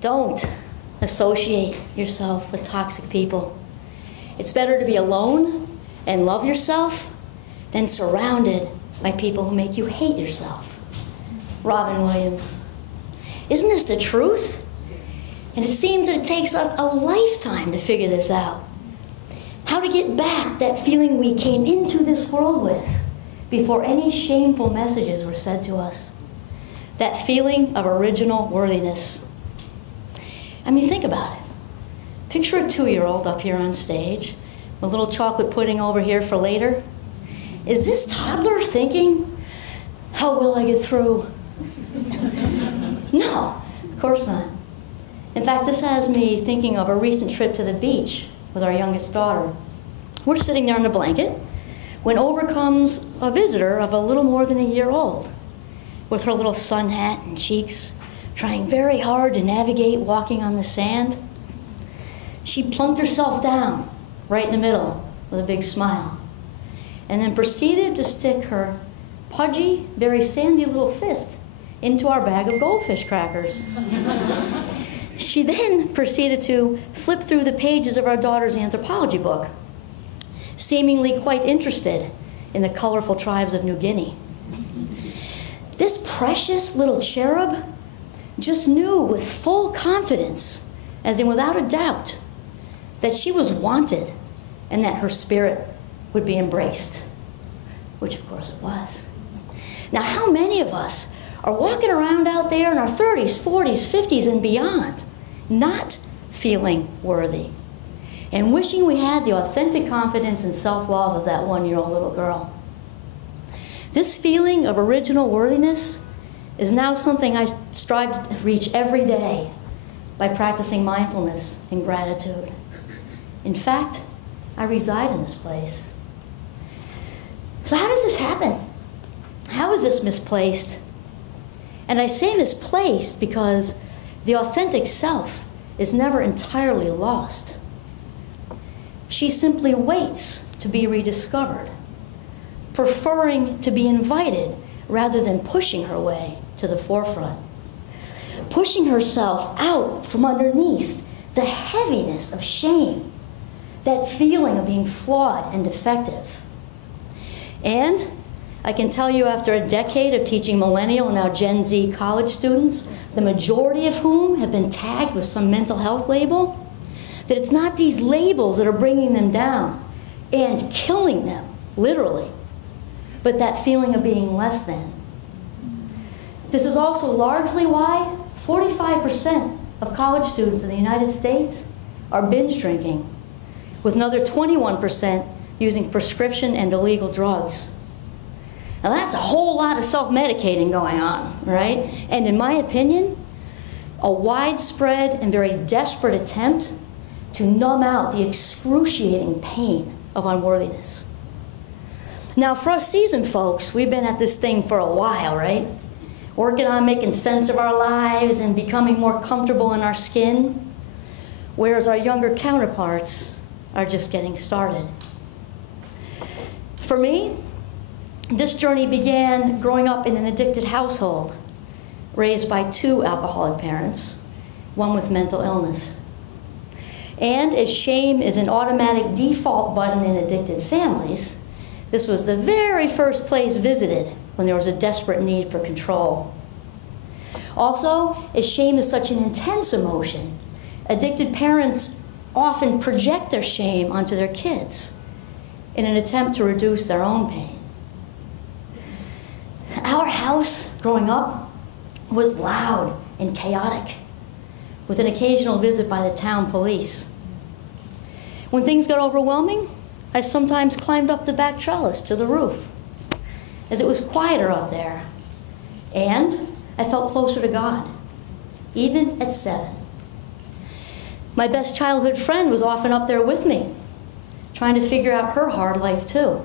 Don't associate yourself with toxic people. It's better to be alone and love yourself than surrounded by people who make you hate yourself. Robin Williams. Isn't this the truth? And it seems that it takes us a lifetime to figure this out. How to get back that feeling we came into this world with before any shameful messages were said to us. That feeling of original worthiness. I mean, think about it. Picture a 2-year-old up here on stage, with a little chocolate pudding over here for later. Is this toddler thinking, how will I get through? No, of course not. In fact, this has me thinking of a recent trip to the beach with our youngest daughter. We're sitting there on a blanket when over comes a visitor of a little more than a year old, with her little sun hat and cheeks, trying very hard to navigate walking on the sand. She plunked herself down right in the middle with a big smile, and then proceeded to stick her pudgy, very sandy little fist into our bag of goldfish crackers. She then proceeded to flip through the pages of our daughter's anthropology book, seemingly quite interested in the colorful tribes of New Guinea. This precious little cherub just knew with full confidence, as in without a doubt, that she was wanted and that her spirit would be embraced, which of course it was. Now, how many of us are walking around out there in our 30s, 40s, 50s, and beyond, not feeling worthy and wishing we had the authentic confidence and self-love of that 1-year-old little girl? This feeling of original worthiness is now something I strive to reach every day by practicing mindfulness and gratitude. In fact, I reside in this place. So how does this happen? How is this misplaced? And I say misplaced because the authentic self is never entirely lost. She simply waits to be rediscovered, preferring to be invited rather than pushing her way to the forefront, pushing herself out from underneath the heaviness of shame, that feeling of being flawed and defective. And I can tell you, after a decade of teaching millennial and now Gen Z college students, the majority of whom have been tagged with some mental health label, that it's not these labels that are bringing them down and killing them, literally, but that feeling of being less than. This is also largely why 45% of college students in the United States are binge drinking, with another 21% using prescription and illegal drugs. Now that's a whole lot of self-medicating going on, right? And in my opinion, a widespread and very desperate attempt to numb out the excruciating pain of unworthiness. Now for us seasoned folks, we've been at this thing for a while, right? Working on making sense of our lives and becoming more comfortable in our skin, whereas our younger counterparts are just getting started. For me, this journey began growing up in an addicted household, raised by 2 alcoholic parents, one with mental illness. And as shame is an automatic default button in addicted families, this was the very first place visited when there was a desperate need for control. Also, as shame is such an intense emotion, addicted parents often project their shame onto their kids in an attempt to reduce their own pain. Our house, growing up, was loud and chaotic, with an occasional visit by the town police. When things got overwhelming, I sometimes climbed up the back trellis to the roof, as it was quieter up there, and I felt closer to God, even at 7. My best childhood friend was often up there with me, trying to figure out her hard life too.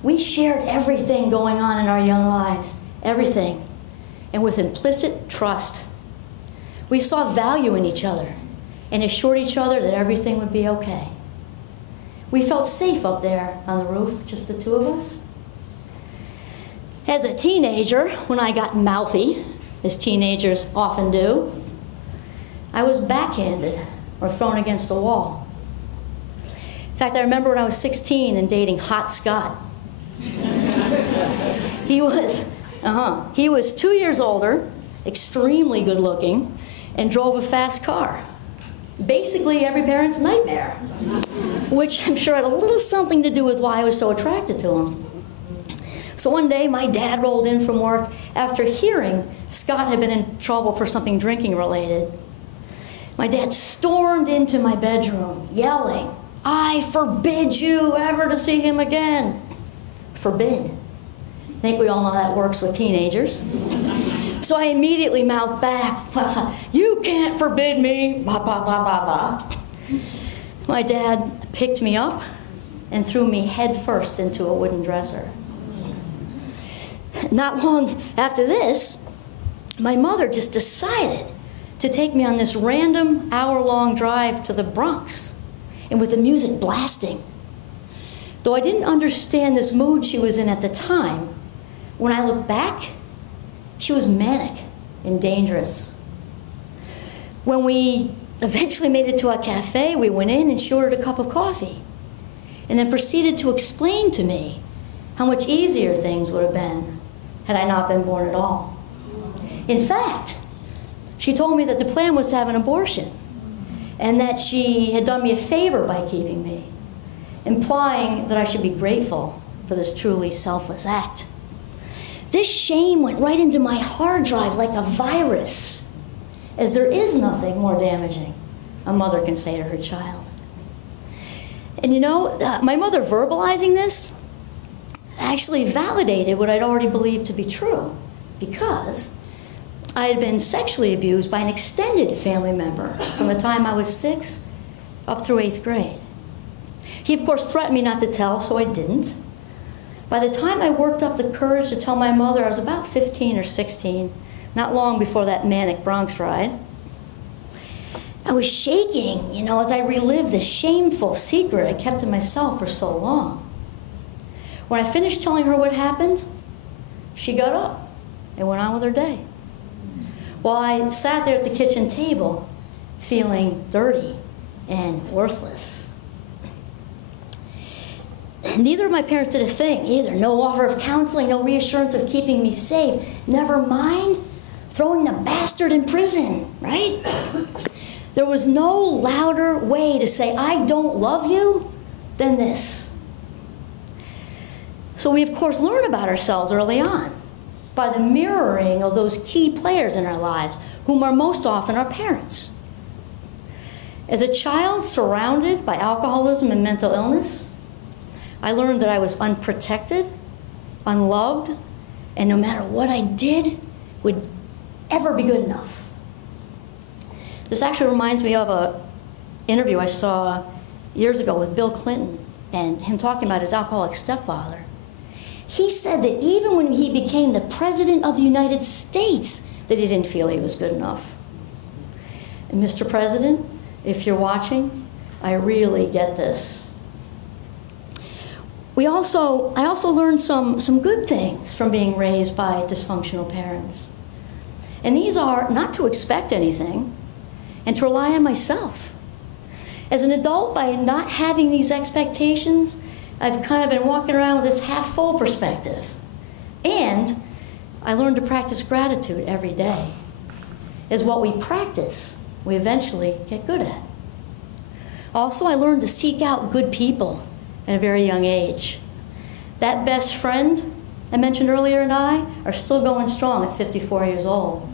We shared everything going on in our young lives, everything, and with implicit trust. We saw value in each other and assured each other that everything would be okay. We felt safe up there on the roof, just the two of us. As a teenager, when I got mouthy, as teenagers often do, I was backhanded or thrown against a wall. In fact, I remember when I was 16 and dating Hot Scott. He was 2 years older, extremely good looking, and drove a fast car. Basically every parent's nightmare, which I'm sure had a little something to do with why I was so attracted to him. So one day my dad rolled in from work after hearing Scott had been in trouble for something drinking related. My dad stormed into my bedroom yelling, "I forbid you ever to see him again." Forbid. I think we all know how that works with teenagers. So I immediately mouthed back, "You can't forbid me, bah, bah, bah, bah, bah." My dad picked me up and threw me head first into a wooden dresser. Not long after this, my mother just decided to take me on this random hour-long drive to the Bronx, and with the music blasting. Though I didn't understand this mood she was in at the time, when I look back, she was manic and dangerous. When we eventually made it to a cafe, we went in and she ordered a cup of coffee, and then proceeded to explain to me how much easier things would have been had I not been born at all. In fact, she told me that the plan was to have an abortion, and that she had done me a favor by keeping me, implying that I should be grateful for this truly selfless act. This shame went right into my hard drive like a virus, as there is nothing more damaging a mother can say to her child. And you know, my mother verbalizing this actually validated what I'd already believed to be true, because I had been sexually abused by an extended family member from the time I was 6 up through 8th grade. He, of course, threatened me not to tell, so I didn't. By the time I worked up the courage to tell my mother, I was about 15 or 16, not long before that manic Bronx ride. I was shaking, you know, as I relived the shameful secret I kept to myself for so long. When I finished telling her what happened, she got up and went on with her day, while I sat there at the kitchen table feeling dirty and worthless. Neither of my parents did a thing either. No offer of counseling, no reassurance of keeping me safe. Never mind throwing the bastard in prison, right? There was no louder way to say I don't love you than this. So we, of course, learn about ourselves early on by the mirroring of those key players in our lives, whom are most often our parents. As a child surrounded by alcoholism and mental illness, I learned that I was unprotected, unloved, and no matter what I did, would ever be good enough. This actually reminds me of an interview I saw years ago with Bill Clinton and him talking about his alcoholic stepfather. He said that even when he became the President of the United States, that he didn't feel he was good enough. And Mr. President, if you're watching, I really get this. I also learned some good things from being raised by dysfunctional parents. And these are not to expect anything and to rely on myself. As an adult, by not having these expectations, I've kind of been walking around with this half-full perspective. And I learned to practice gratitude every day. As what we practice, we eventually get good at. Also, I learned to seek out good people at a very young age. That best friend I mentioned earlier and I are still going strong at 54 years old.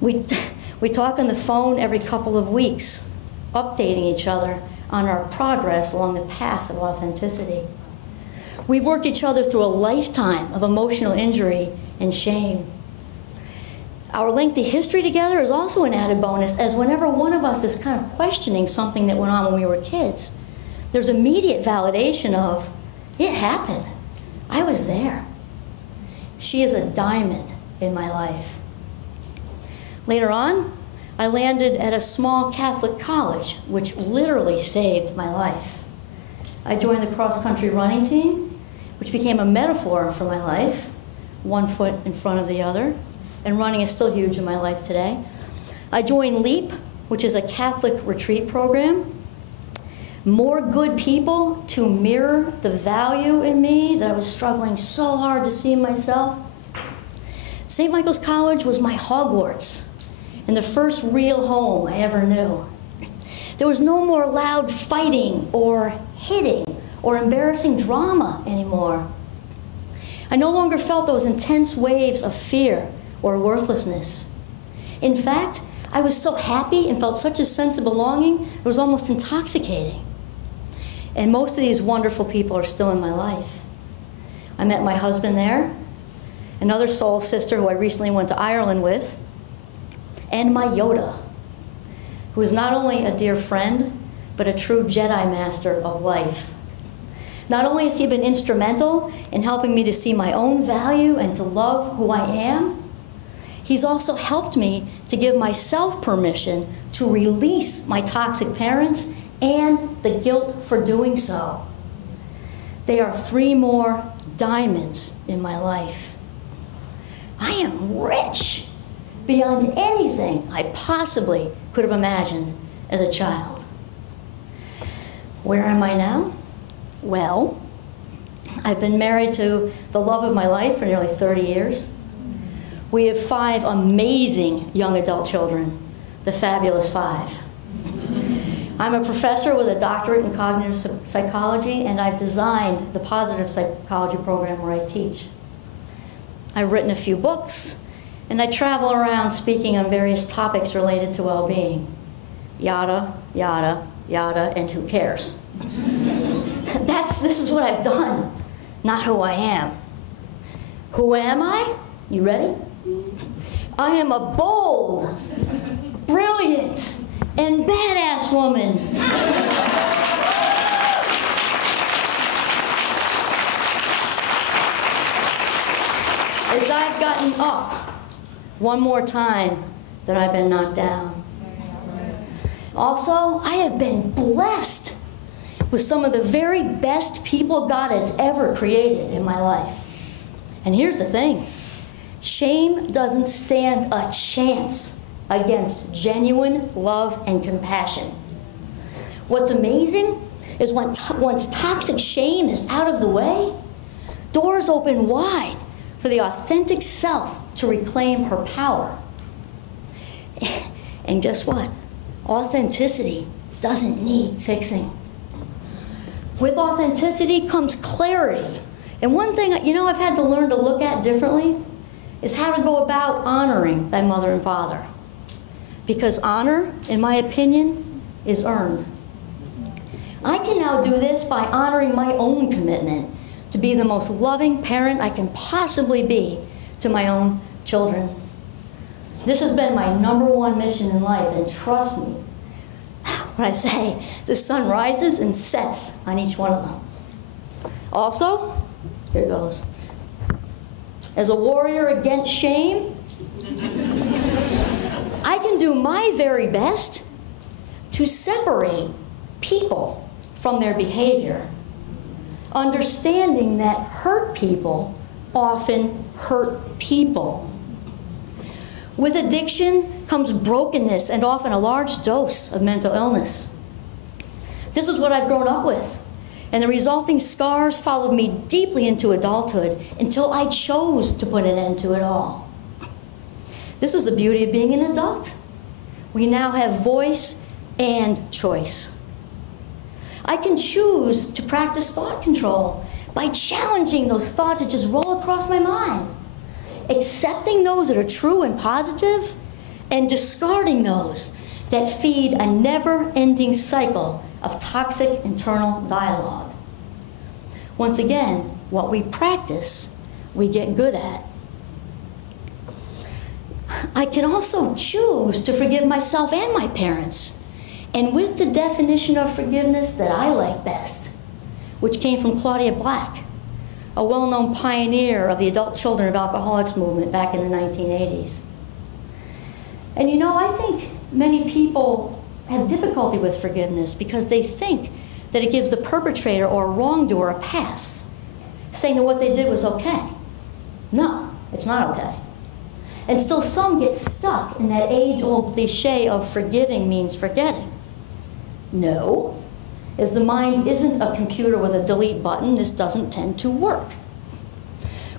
We talk on the phone every couple of weeks, updating each other on our progress along the path of authenticity. We've worked each other through a lifetime of emotional injury and shame. Our lengthy history together is also an added bonus, as whenever one of us is kind of questioning something that went on when we were kids, there's immediate validation of, it happened. I was there. She is a diamond in my life. Later on, I landed at a small Catholic college, which literally saved my life. I joined the cross-country running team, which became a metaphor for my life, one foot in front of the other, and running is still huge in my life today. I joined LEAP, which is a Catholic retreat program. More good people to mirror the value in me that I was struggling so hard to see in myself. St. Michael's College was my Hogwarts and the first real home I ever knew. There was no more loud fighting or hitting or embarrassing drama anymore. I no longer felt those intense waves of fear or worthlessness. In fact, I was so happy and felt such a sense of belonging, it was almost intoxicating. And most of these wonderful people are still in my life. I met my husband there, another soul sister who I recently went to Ireland with, and my Yoda, who is not only a dear friend, but a true Jedi master of life. Not only has he been instrumental in helping me to see my own value and to love who I am, he's also helped me to give myself permission to release my toxic parents and the guilt for doing so. They are 3 more diamonds in my life. I am rich beyond anything I possibly could have imagined as a child. Where am I now? Well, I've been married to the love of my life for nearly 30 years. We have 5 amazing young adult children, the fabulous 5. I'm a professor with a doctorate in cognitive psychology, and I've designed the positive psychology program where I teach. I've written a few books, and I travel around speaking on various topics related to well-being. Yada, yada, yada, and who cares? This is what I've done, not who I am. Who am I? You ready? I am a bold, brilliant, and badass woman. As I've gotten up one more time that I've been knocked down. Also, I have been blessed with some of the very best people God has ever created in my life. And here's the thing. Shame doesn't stand a chance against genuine love and compassion. What's amazing is once toxic shame is out of the way, doors open wide for the authentic self to reclaim her power. And guess what? Authenticity doesn't need fixing. With authenticity comes clarity. And one thing, I've had to learn to look at differently is how to go about honoring thy mother and father. Because honor, in my opinion, is earned. I can now do this by honoring my own commitment to be the most loving parent I can possibly be to my own children. This has been my #1 mission in life, and trust me when I say the sun rises and sets on each one of them. Also, here goes. As a warrior against shame, I can do my very best to separate people from their behavior, understanding that hurt people often hurt people. With addiction comes brokenness and often a large dose of mental illness. This is what I've grown up with, and the resulting scars followed me deeply into adulthood until I chose to put an end to it all. This is the beauty of being an adult. We now have voice and choice. I can choose to practice thought control by challenging those thoughts that just roll across my mind, accepting those that are true and positive, and discarding those that feed a never-ending cycle of toxic internal dialogue. Once again, what we practice, we get good at. I can also choose to forgive myself and my parents, and with the definition of forgiveness that I like best, which came from Claudia Black, a well-known pioneer of the adult children of alcoholics movement back in the 1980s. And I think many people have difficulty with forgiveness because they think that it gives the perpetrator or a wrongdoer a pass, saying that what they did was okay. No, it's not okay. And still some get stuck in that age-old cliche of forgiving means forgetting. No, as the mind isn't a computer with a delete button, this doesn't tend to work.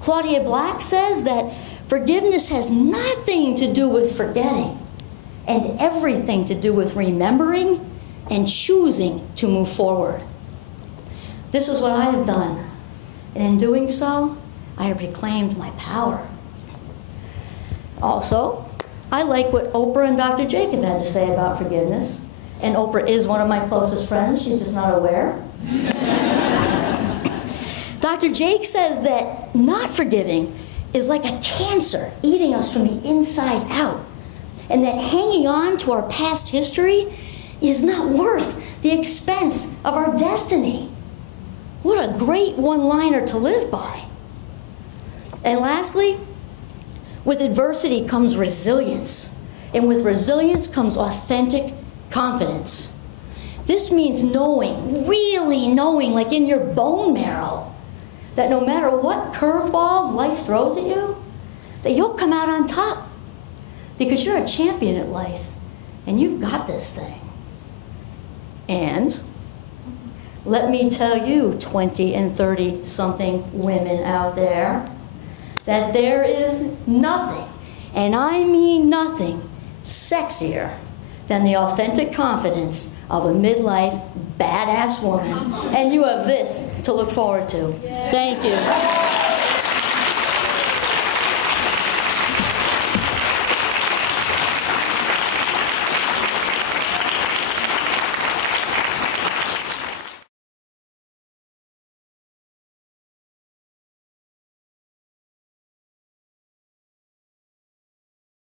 Claudia Black says that forgiveness has nothing to do with forgetting and everything to do with remembering and choosing to move forward. This is what I have done, and in doing so, I have reclaimed my power. Also, I like what Oprah and Dr. Jacob had to say about forgiveness. And Oprah is one of my closest friends. She's just not aware. Dr. Jake says that not forgiving is like a cancer eating us from the inside out. And that hanging on to our past history is not worth the expense of our destiny. What a great one-liner to live by. And lastly, with adversity comes resilience. And with resilience comes authentic confidence. This means knowing, really knowing, like in your bone marrow, that no matter what curveballs life throws at you, that you'll come out on top. Because you're a champion at life, and you've got this thing. And let me tell you, 20 and 30-something women out there, that there is nothing, and I mean nothing, sexier than the authentic confidence of a midlife badass woman. And you have this to look forward to. Thank you.